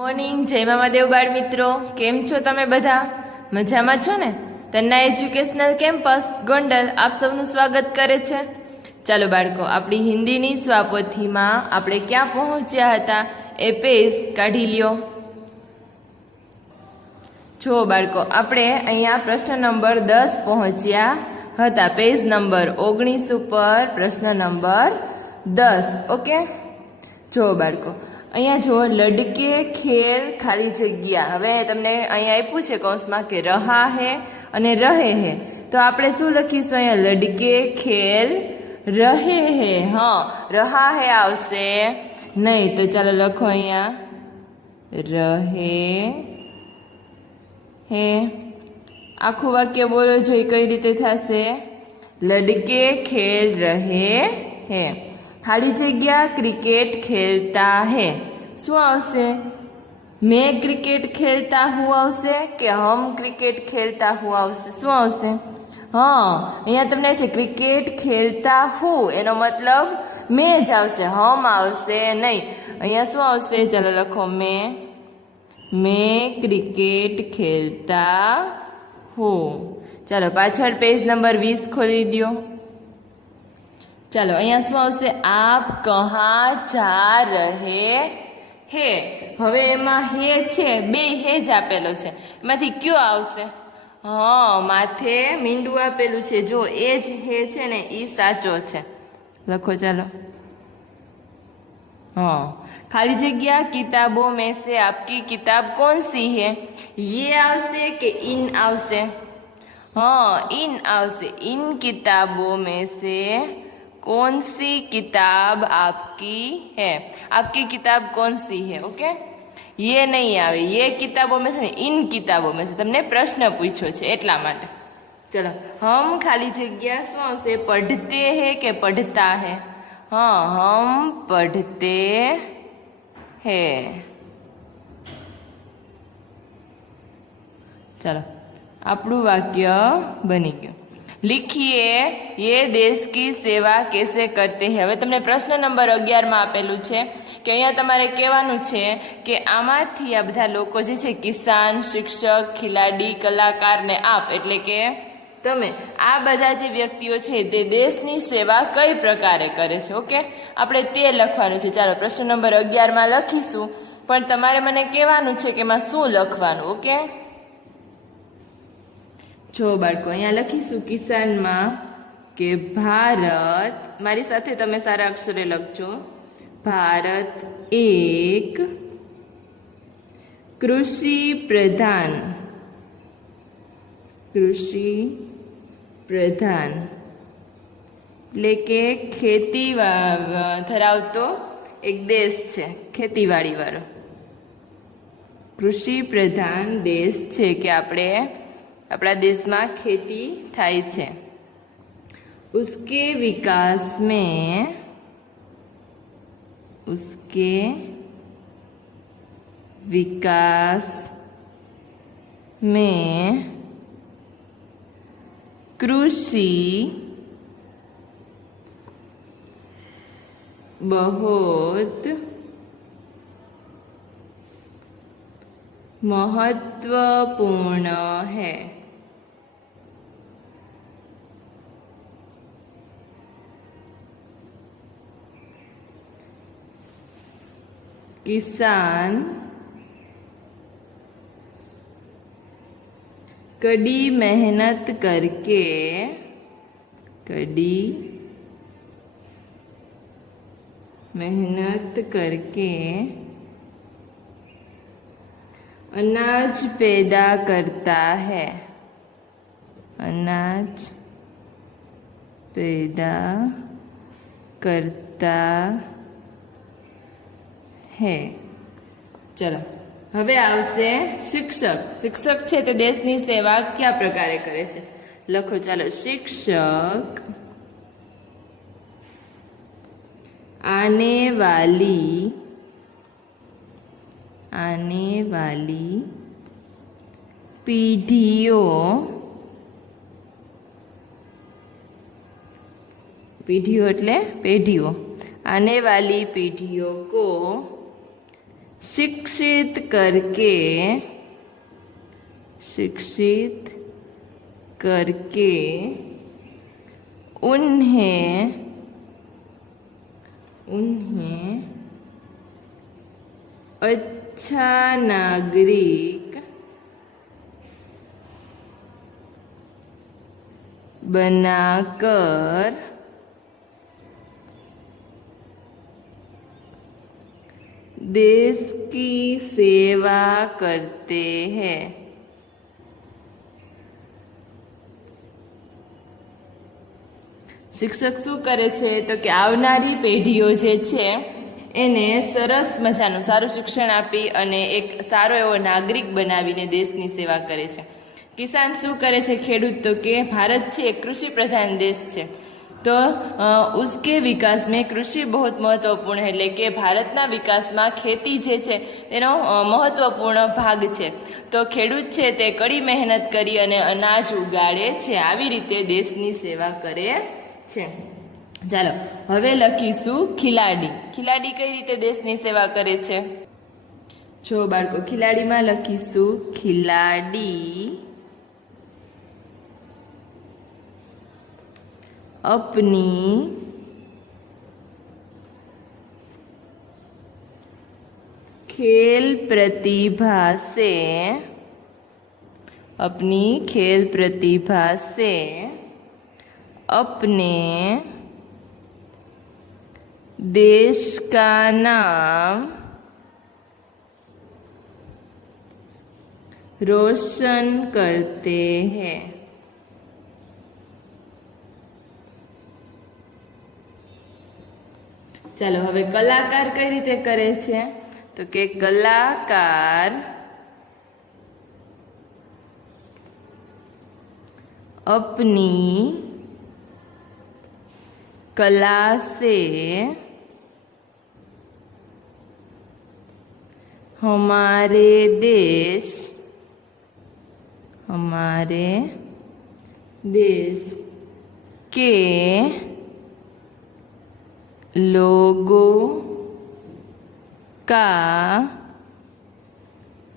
Morning જય મામાદેવ બાળ મિત્રો, કેમ છો તમે બધા? મજામાં છો ને? તન્ના એજ્યુકેશનલ કેમ્પસ ગોંડલ આપ સૌનું સ્વાગત કરે છે. ચાલો બાળકો, આપણી હિન્દીની સ્વાપોથીમાં આપણે ક્યાં પહોંચ્યા હતા એ પેજ કાઢી લ્યો. જો બાળકો, આપણે અહીંયા પ્રશ્ન નંબર 10 પહોંચ્યા હતા. પેજ નંબર 19 ઉપર પ્રશ્ન નંબર 10. ઓકે, જો બાળકો, અહીંયા જો લડકે ખેલ ખાલી જગ્યા. હવે તમને અહીંયા આપ્યું છે કૌંસમાં કે રહા હે અને રહે હે, તો આપણે શું લખીશું અહીંયા? લડકે ખેલ રહે હે. હા, રહા હે આવશે નહીં, તો ચાલો લખો અહીંયા રહે હે. આખું વાક્ય બોલો જોઈ કઈ રીતે થશે? લડકે ખેલ રહે હે, ખાલી જગ્યા ક્રિકેટ ખેલતા હે. શું આવશે? મેં ક્રિકેટ ખેલતા હું આવશે કે હમ ક્રિકેટ ખેલતા હું આવશે? શું આવશે? હા, અહીંયા તમને છે ક્રિકેટ ખેલતા હું, એનો મતલબ મેં જ આવશે, હમ આવશે નહીં. અહીંયા શું આવશે? ચાલો લખો મેં ક્રિકેટ ખેલતા હું. ચાલો પાછળ પેજ નંબર 20 ખોલી દો. ચાલો અહીંયા શું આવશે? આપ કહા જા રહે હે. હવે એમાં હે છે, બે હે જ આપેલો છે, એમાંથી કયો આવશે? હા, માથે મીંડું આપેલું છે, જો એ જ હે છે ને એ સાચો છે. લખો ચાલો. हाँ, खाली जगह किताबों में से आपकी किताब कौन सी है? ये आवसे के इन आवसे? हाँ, इन आवसे. इन किताबों में से कौन सी किताब आपकी है? आपकी किताब कौन सी है? ओके, ये नहीं आवे. ये किताबों में से, इन किताबों में से तमने प्रश्न पूछो छे એટલા માટે. चलो, हम खाली जगह શું આવશે? पढ़ते हैं કે पढ़ता है? हाँ, हम पढ़ते हैं. चलो, આપણું વાક્ય બની ગયું. लिखिए ये देश की सेवा कैसे करते हैं. હવે તમને પ્રશ્ન નંબર 11 માં આપેલું છે કે અહીંયા તમારે કહેવાનું છે કે આમાંથી આ બધા લોકો જે છે, કિસાન, શિક્ષક, ખિલાડી, કલાકાર ને આપ, એટલે કે તમે, આ બધા જે વ્યક્તિઓ છે તે દેશની સેવા કઈ પ્રકારે કરે છે. ઓકે, આપણે તે લખવાનું છે. ચાલો પ્રશ્ન નંબર 11 માં લખીશું, પણ તમારે મને કહેવાનું છે કે એમાં શું લખવાનું. ઓકે, જો બાળકો, અહીંયા લખીશું કિસાનમાં કે ભારત, મારી સાથે તમે સારા અક્ષરે લખજો, ભારત એક કૃષિ પ્રધાન એટલે કે ખેતી ધરાવતો એક દેશ છે, ખેતીવાડી વાળો. કૃષિ પ્રધાન દેશ છે કે આપણા દેશમાં ખેતી થાય છે. उसके विकास में कृषि बहुत महत्वपूर्ण है. किसान कड़ी मेहनत करके अनाज पैदा करता है. चलो, હવે આવશે શિક્ષક. શિક્ષક છે તે દેશની સેવા કયા પ્રકારે કરે છે? લખો ચાલો. शिक्षक आने वाली पीढ़ियों એટલે પેઢીઓ, आने वाली पीढ़ियों को शिक्षित करके उन्हें अच्छा नागरिक बनाकर देश की सेवा करते हैं। શિક્ષક શું કરે છે તો કે આવનારી પેઢીઓ જે છે એને સરસ મજાનું સારું શિક્ષણ આપી અને એક સારો એવો નાગરિક બનાવીને દેશની સેવા કરે છે। કિસાન શું કરે છે ખેડૂત તો કે ભારત છે એક કૃષિ પ્રધાન દેશ છે तो उसके विकास में कृषि बहुत महत्वपूर्ण है એટલે કે ભારતના વિકાસમાં ખેતી જે છે તેનો મહત્વપૂર્ણ ભાગ છે। તો ખેડૂત છે તે કડી મહેનત કરી અને અનાજ ઉગાડે છે, આવી રીતે દેશની સેવા કરે છે। ચાલો હવે લખીશું ખિલાડી। ખિલાડી કઈ રીતે દેશની સેવા કરે છે? જો બાળકો ખિલાડીમાં લખીશું ખિલાડી अपनी खेल प्रतिभा से अपने देश का नाम रोशन करते हैं। ચાલો હવે કલાકાર કઈ રીતે કરે છે તો કે કલાકાર अपनी कला से हमारे देश के लोगों का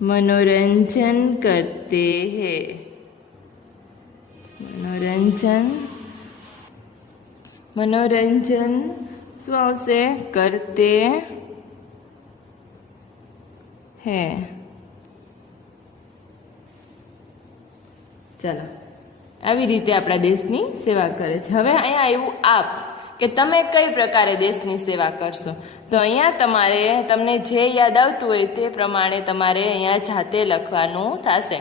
मनोरंजन करते हैं। मनोरंजन से करते हैं। चलो આવી રીતે આપણા દેશની સેવા કરે છે। હવે અહીંયા એવું આપ કે તમે કઈ પ્રકારે દેશની સેવા કરશો તો અહીંયા તમને જે યાદ આવતું હોય તે પ્રમાણે તમારે અહીંયા જાતે લખવાનું થશે।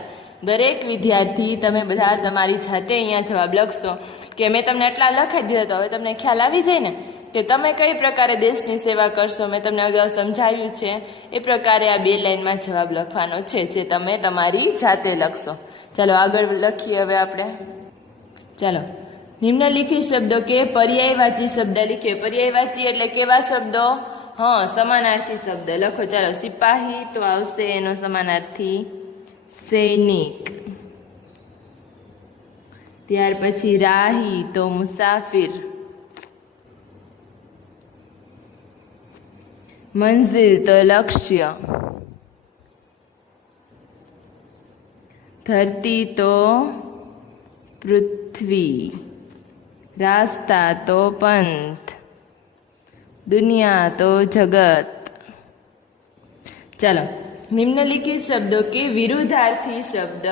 દરેક વિદ્યાર્થી તમે બધા તમારી જાતે અહીંયા જવાબ લખશો કે મેં તમને આટલા લખાઈ દીધા તો હવે તમને ખ્યાલ આવી જાય ને કે તમે કઈ પ્રકારે દેશની સેવા કરશો। મેં તમને અગાઉ સમજાવ્યું છે એ પ્રકારે આ 2 લાઈનમાં જવાબ લખવાનો છે જે તમે તમારી જાતે લખશો। ચાલો આગળ લખીએ હવે આપણે। ચાલો निम्नलिखित शब्दों के पर्यायवाची शब्द लिखे। पर्यायवाची એટલે કેવા શબ્દો? हाँ समानार्थी शब्द लखो। चलो सिपाही तो आवशे एनो समानार्थी सैनिक। त्यार पछी राही तो मुसाफिर। मंजिल तो लक्ष्य। धरती तो पृथ्वी। रास्ता तो पंथ। दुनिया तो जगत। चलो निम्नलिखित शब्दों के विरुद्धार्थी शब्द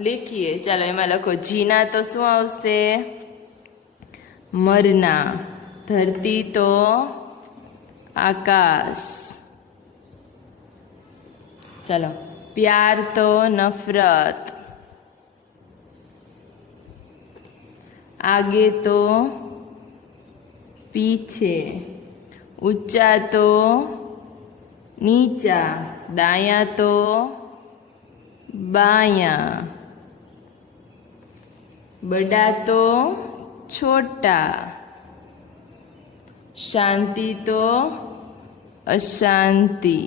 लिखिए। चलो एमा लखो जीना तो शू आवशे? मरना। धरती तो आकाश। चलो प्यार तो नफरत। आगे तो पीछे। ऊंचा तो नीचा। दाया तो बाया। बड़ा तो छोटा। शांति तो अशांति।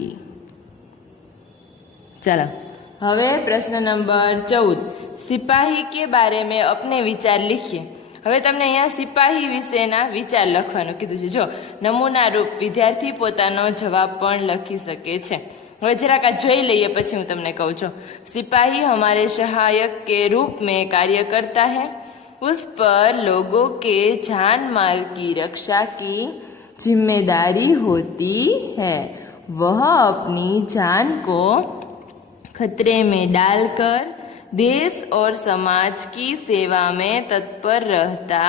चलो हवे प्रश्न नंबर 14 सिपाही के बारे में अपने विचार लिखिए। હવે તમને અહીંયા સિપાહી વિશેના વિચાર લખવાનું કીધું છે. જો નમૂના રૂપ વિદ્યાર્થી પોતાનો જવાબ પણ લખી શકે છે. હવે જરાક આ જોઈ લઈએ પછી હું તમને કહું છું. सिपाही हमारे सहायक के रूप में कार्य करता है. उस पर लोगों के जान माल की रक्षा की जिम्मेदारी होती है. वह अपनी जान को खतरे में डालकर देश और समाज की सेवा में तत्पर रहता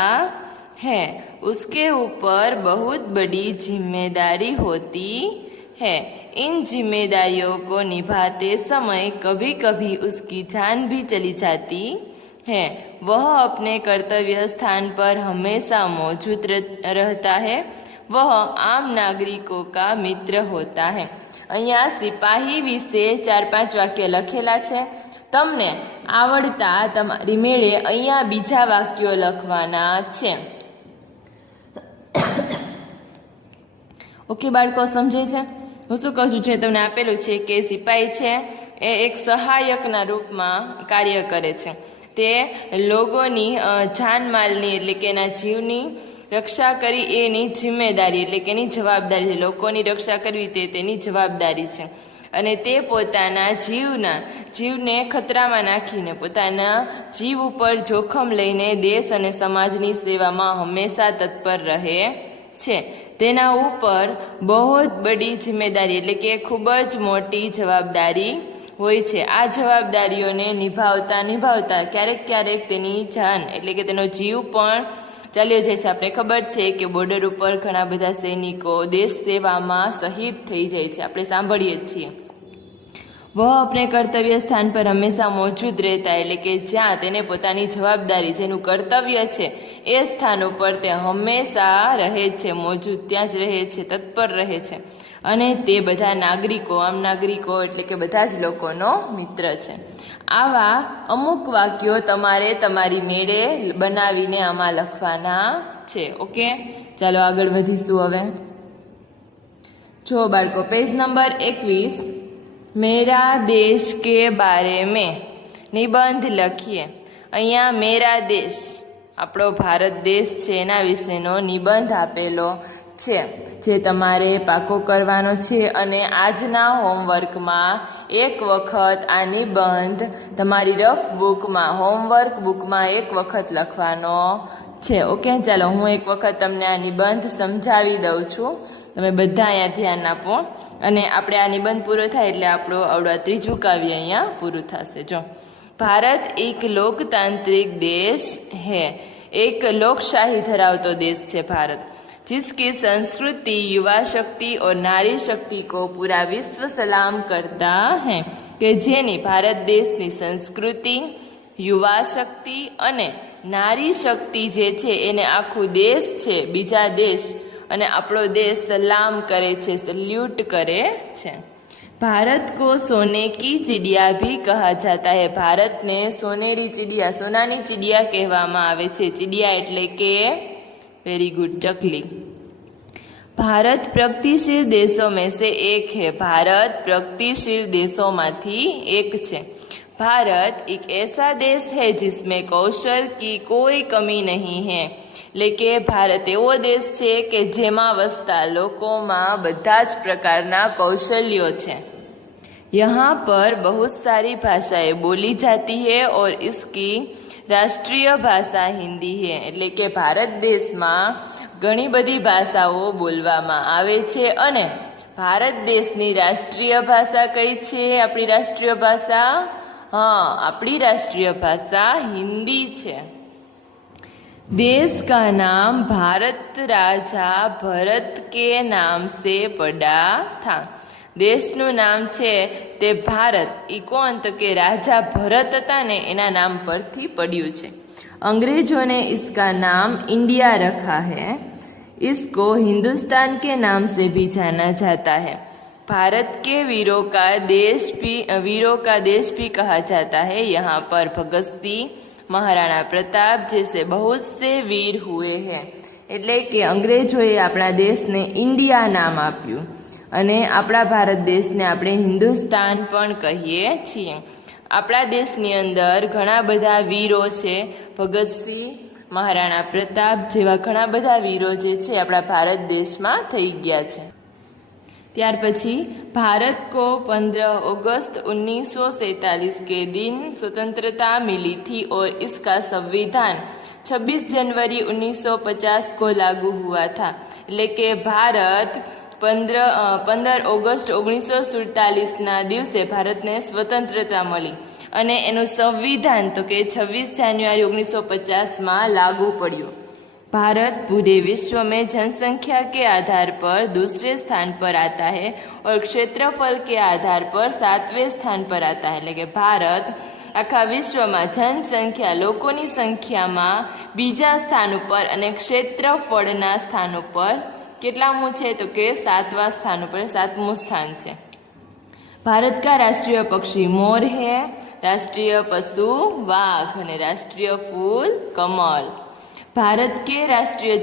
है. उसके ऊपर बहुत बड़ी जिम्मेदारी होती है. इन जिम्मेदारियों को निभाते समय कभी कभी उसकी जान भी चली जाती है. वह अपने कर्तव्य स्थान पर हमेशा मौजूद रहता है. वह आम नागरिकों का मित्र होता है. અહીંયા સિપાહી વિશે 4-5 વાક્ય લખેલા છે. તમને આવડતા તમારી મેળે અહીંયા બીજા વાક્યો લખવાના છે. ઓકે બાળકો, સમજે છે? હું શું કહું છું? તમને આપેલું છે કે સિપાહી છે એ એક સહાયકના રૂપમાં કાર્ય કરે છે. તે લોકોની જાનમાલની એટલે કે એના જીવની રક્ષા કરી એની જિમ્મેદારી એટલે કે એની જવાબદારી છે. લોકોની રક્ષા કરવી તે તેની જવાબદારી છે. અને તે પોતાના જીવને ખતરામાં નાખીને પોતાના જીવ ઉપર જોખમ લઈને દેશ અને સમાજની સેવામાં હંમેશા તત્પર રહે છે. તેના ઉપર બહુ બડી જિમ્મેદારી એટલે કે ખૂબ જ મોટી જવાબદારી હોય છે. આ જવાબદારીઓને નિભાવતા ક્યારેક તેની જાન એટલે કે તેનો જીવ પણ ચાલ્યો જાય છે. આપણે ખબર છે કે બોર્ડર ઉપર ઘણા બધા સૈનિકો દેશ સેવામાં શહીદ થઈ જાય છે, આપણે સાંભળીએ જ છીએ. વહ अपने કર્તવ્ય સ્થાન પર હંમેશા મોજૂદ રહેતા એટલે કે જ્યાં તેને પોતાની જવાબદારી જેનું કર્તવ્ય છે એ સ્થાન ઉપર તે હંમેશા રહે છે, મોજૂદ ત્યાં જ રહે છે, તત્પર રહે છે. અને તે બધા નાગરિકો, આમ નાગરિકો એટલે કે બધા જ લોકોનો મિત્ર છે. આવા અમુક વાક્યો તમારે તમારી મેળે બનાવીને આમાં લખવાના છે. ઓકે, ચાલો આગળ વધીશું. હવે જો બાળકો, પેજ નંબર 21 मेरा देश के बारे में નિબંધ લખીએ. અહીંયા મેરા દેશ આપણો ભારત દેશ છે એના વિશેનો નિબંધ આપેલો છે જે તમારે પાકો કરવાનો છે. અને આજના હોમવર્કમાં એક વખત આ નિબંધ તમારી રફ બુકમાં હોમવર્ક બુકમાં એક વખત લખવાનો છે. ઓકે, ચાલો હું એક વખત તમને આ નિબંધ સમજાવી દઉં છું. તમે બધા અહીંયા ધ્યાન આપો અને આપણે આ નિબંધ પૂરો થાય એટલે આપણો આવડા ત્રીજું કાવ્ય અહીંયા પૂરું થશે. જો, ભારત એક લોકતાંત્રિક દેશ है. एक लोकशाही धरावतो देश है भारत, जिसकी संस्कृति युवा शक्ति और नारी शक्ति को पूरा विश्व सलाम करता है. કે જેની ભારત દેશની સંસ્કૃતિ, યુવા શક્તિ અને નારી શક્તિ જે છે એને આખું દેશ છે, બીજા દેશ અને આપણો દેશ સલામ કરે છે, સલ્यूट કરે છે. भारत को सोने की चिड़िया भी कहा जाता है. भारतने सोनेरी चिड़िया, सोनानी चिड़िया कहेवामां आवे छे. चिड़िया एटले के वेरी गुड, चकली. भारत प्रगतिशील देशों में से एक है. भारत प्रगतिशील देशों मांथी एक छे. भारत एक ऐसा देश है जिसमें कौशल की कोई कमी नहीं है. એટલે કે ભારત એવો દેશ છે કે જેમાં વસતા લોકોમાં બધા જ પ્રકારના કૌશલ્યો છે. यहाँ पर बहुत सारी भाषाएं बोली जाती है और इसकी राष्ट्रीय भाषा हिंदी है. એટલે કે ભારત દેશમાં ઘણી બધી ભાષાઓ બોલવામાં આવે છે અને ભારત દેશની રાષ્ટ્રીય ભાષા કઈ છે? આપણી રાષ્ટ્રીય ભાષા, हाँ, આપણી રાષ્ટ્રીય ભાષા हिंदी છે. देश का नाम भारत राजा भरत के नाम से पड़ा था. દેશનું નામ છે તે ભારત. એ કોણ? તો કે રાજા ભરત હતા ને એના નામ પરથી પડ્યું છે. अंग्रेजों ने इसका नाम इंडिया रखा है. इसको हिंदुस्तान के नाम से भी जाना जाता है. भारत के वीरों का देश भी कहा जाता है. यहाँ पर भगत सिंह, महाराणा प्रताप जैसे बहुत से वीर हुए हैं. એટલે કે અંગ્રેજોએ આપણા દેશને ઇન્ડિયા નામ આપ્યું અને આપણા ભારત દેશને આપણે હિન્દુસ્તાન પણ કહીએ છીએ. આપણા દેશની અંદર ઘણા બધા વીરો છે. ભગતસિંહ, મહારાણા પ્રતાપ જેવા ઘણા બધા વીરો જે છે આપણા ભારત દેશમાં થઈ ગયા છે। ત્યાર પછી भारत को 15 अगस्त 1947 के दिन स्वतंत्रता मिली थी और इसका संविधान 26 जनवरी 1950 को लागू हुआ था। એટલે કે ભારત 15 ઓગસ્ટ 1947ના દિવસે ભારતને સ્વતંત્રતા મળી અને એનું સંવિધાન તો કે 26 જાન્યુઆરી 1950માં लागू પડ્યું। भारत पूरे विश्व में जनसंख्या के आधार पर दूसरे स्थान पर आता है और क्षेत्रफल के आधार पर 7वें स्थान पर आता है। એટલે કે ભારત આખા વિશ્વમાં જનસંખ્યા લોકોની સંખ્યામાં બીજા સ્થાન ઉપર અને ક્ષેત્રફળના સ્થાન ઉપર કેટલામું છે તો કે 7વાં સ્થાન ઉપર 7મું स्थान છે। भारत का राष्ट्रीय पक्षी मोर है, राष्ट्रीय पशु वाघ और राष्ट्रीय फूल कमल। भारत के राष्ट्रीय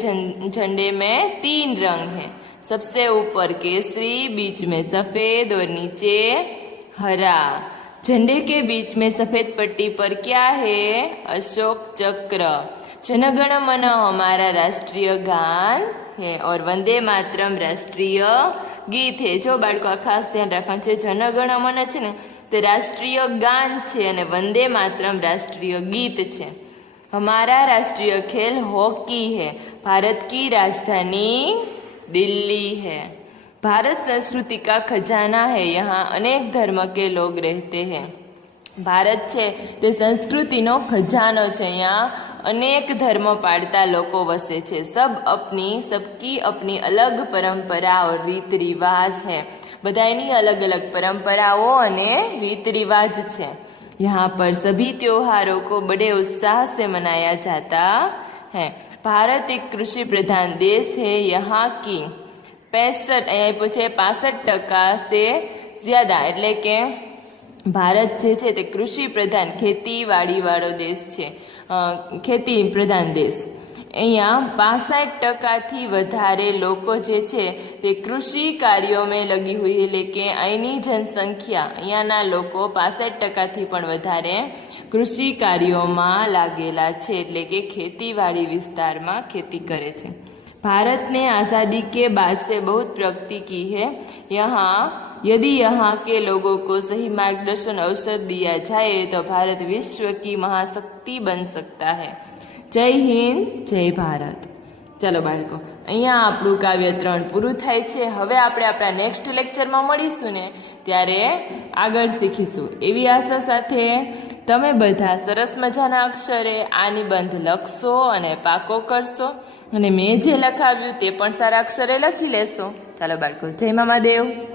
झंडे में 3 रंग हैं। सबसे ऊपर केसरी, बीच में सफेद और नीचे हरा। झंडे के बीच में सफेद पट्टी पर क्या है? अशोक चक्र। जनगण मन हमारा राष्ट्रीय गान है और वंदे मातरम राष्ट्रीय गीत है। जो बाळको आ खास ध्यान रखવાનું છે जनगण मन છે ને તે રાષ્ટ્રીય ગાન છે અને વંદે માતરમ રાષ્ટ્રીય ગીત છે। हमारा राष्ट्रीय खेल हॉकी है। भारत की राजधानी दिल्ली है। भारत संस्कृति का खजाना है, यहाँ अनेक धर्म के लोग रहते हैं। भारत है ते संस्कृतिनो खजानो है, यहाँ अनेक धर्म पाड़ता लोग वसे छे। सबकी अपनी अलग परंपरा और रीत रिवाज है। बधाईनी अलग अलग परंपराओं अने रीत रिवाज है। यहाँ पर सभी त्योहारों को बड़े उत्साह से मनाया जाता है। भारत एक कृषि प्रधान देश है। यहाँ की 65% से ज्यादा એટલે કે ભારત જે છે તે કૃષિ પ્રધાન ખેતીવાડી વાળો દેશ છે, ખેતી પ્રધાન દેશ। અહીંયા 65% વધારે લોકો જે છે તે કૃષિ કાર્યો में लगी हुई એટલે કે અહીંની જનસંખ્યા અહીંયાના લોકો 65% પણ વધારે કૃષિ કાર્યોમાં लागेला છે એટલે કે ખેતીવાડી વિસ્તારમાં खेती કરે છે। भारत ने आज़ादी के बाद से बहुत प्रगति की है। यदि यहाँ के लोगों को सही मार्गदर्शन अवसर दिया जाए तो भारत विश्व की महाशक्ति बन सकता है। जय हिंद, जय भारत। चलो बाळको અહીંયા આપણું કાવ્ય 3 પૂરું થાય છે। હવે આપણે આપણા નેક્સ્ટ લેક્ચરમાં મળીશું ને ત્યારે આગળ શીખીશું। એવી આશા સાથે તમે બધા સરસ મજાના અક્ષરે આ નિબંધ લખશો અને પાકો કરશો અને મેં જે લખાવ્યું તે પણ સારા અક્ષરે લખી લેશો। ચાલો બાળકો, જય મામાદેવ।